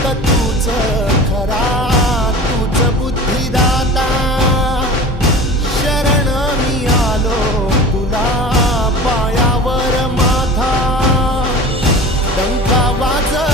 फक्त तूच खरा, तूच बुद्धिदाता. शरण मी आलो तुला, पायावर माझा डंका वाजविला